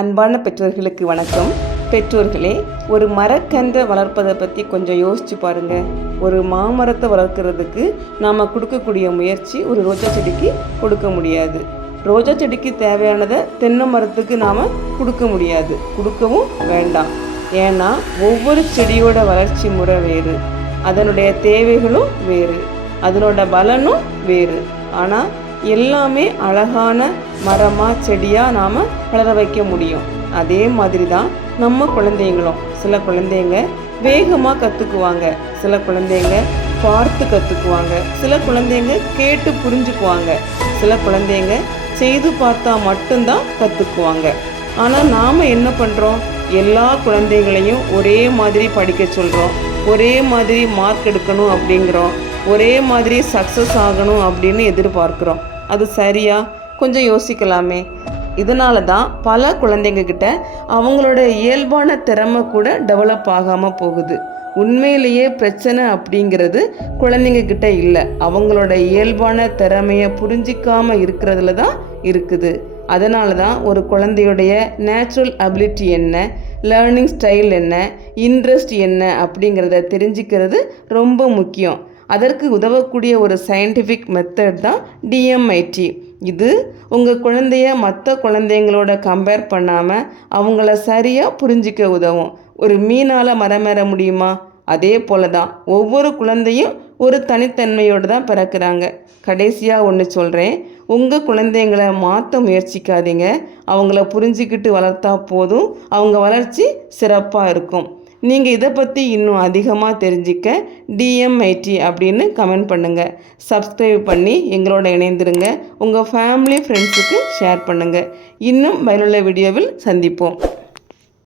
அன்பான பெற்றோர்களுக்கு வணக்கம். பெற்றோர்களே, ஒரு மரக்கன்றை வளர்ப்பதை பற்றி கொஞ்சம் யோசிச்சு பாருங்கள். ஒரு மாமரத்தை வளர்க்குறதுக்கு நாம் கொடுக்கக்கூடிய முயற்சி ஒரு ரோஜா செடிக்கு கொடுக்க முடியாது. ரோஜா செடிக்கு தேவையானதை தென்னை மரத்துக்கு நாம் கொடுக்க முடியாது, கொடுக்கவும் வேண்டாம். ஏன்னா ஒவ்வொரு செடியோட வளர்ச்சி முறை வேறு, அதனுடைய தேவைகளும் வேறு, அதனோட பலனும் வேறு. ஆனால் எல்லாமே அழகான மரமாக செடியாக நாம் வளர வைக்க முடியும். அதே மாதிரி தான் நம்ம குழந்தைங்களும். சில குழந்தைங்க வேகமாக கற்றுக்குவாங்க, சில குழந்தைங்க பார்த்து கற்றுக்குவாங்க, சில குழந்தைங்க கேட்டு புரிஞ்சுக்குவாங்க, சில குழந்தைங்க செய்து பார்த்தா மட்டும்தான் கற்றுக்குவாங்க. ஆனால் நாம் என்ன பண்ணுறோம், எல்லா குழந்தைகளையும் ஒரே மாதிரி படிக்க சொல்கிறோம், ஒரே மாதிரி மார்க் எடுக்கணும் அப்படிங்கிறோம், ஒரே மாதிரி சக்ஸஸ் ஆகணும் அப்படின்னு எதிர்பார்க்குறோம். அது சரியா? கொஞ்சம் யோசிக்கலாமே. இதனால தான் பல குழந்தைங்கக்கிட்ட அவங்களோட இயல்பான திறமை கூட டெவலப் ஆகாமல் போகுது. உண்மையிலேயே பிரச்சனை அப்படிங்கிறது குழந்தைங்கக்கிட்ட இல்லை, அவங்களோட இயல்பான திறமையை புரிஞ்சிக்காமல் இருக்கிறதுல தான் இருக்குது. அதனால தான் ஒரு குழந்தையுடைய நேச்சுரல் அபிலிட்டி என்ன, லேர்னிங் ஸ்டைல் என்ன, இன்ட்ரெஸ்ட் என்ன அப்படிங்கிறத தெரிஞ்சுக்கிறது ரொம்ப முக்கியம். அதற்கு உதவக்கூடிய ஒரு சயின்டிஃபிக் மெத்தட் தான் DMIT. இது உங்கள் குழந்தைய மற்ற குழந்தைங்களோட கம்பேர் பண்ணாமல் அவங்கள சரியாக புரிஞ்சிக்க உதவும். ஒரு மீனால் மரமேற முடியுமா? அதே போல தான் ஒவ்வொரு குழந்தையும் ஒரு தனித்தன்மையோடு தான் பிறக்கிறாங்க. கடைசியாக ஒன்று சொல்கிறேன், உங்கள் குழந்தைங்களை மாற்ற முயற்சிக்காதீங்க. அவங்கள புரிஞ்சிக்கிட்டு வளர்த்தா போதும், அவங்க வளர்ச்சி சிறப்பாக இருக்கும். நீங்கள் இதை பற்றி இன்னும் அதிகமாக தெரிஞ்சிக்க DMIT அப்படின்னு கமெண்ட் பண்ணுங்கள். சப்ஸ்கிரைப் பண்ணி எங்களோட இணைந்துருங்க. உங்கள் ஃபேமிலி ஃப்ரெண்ட்ஸுக்கு ஷேர் பண்ணுங்கள். இன்னும் பயனுள்ள வீடியோவில் சந்திப்போம்.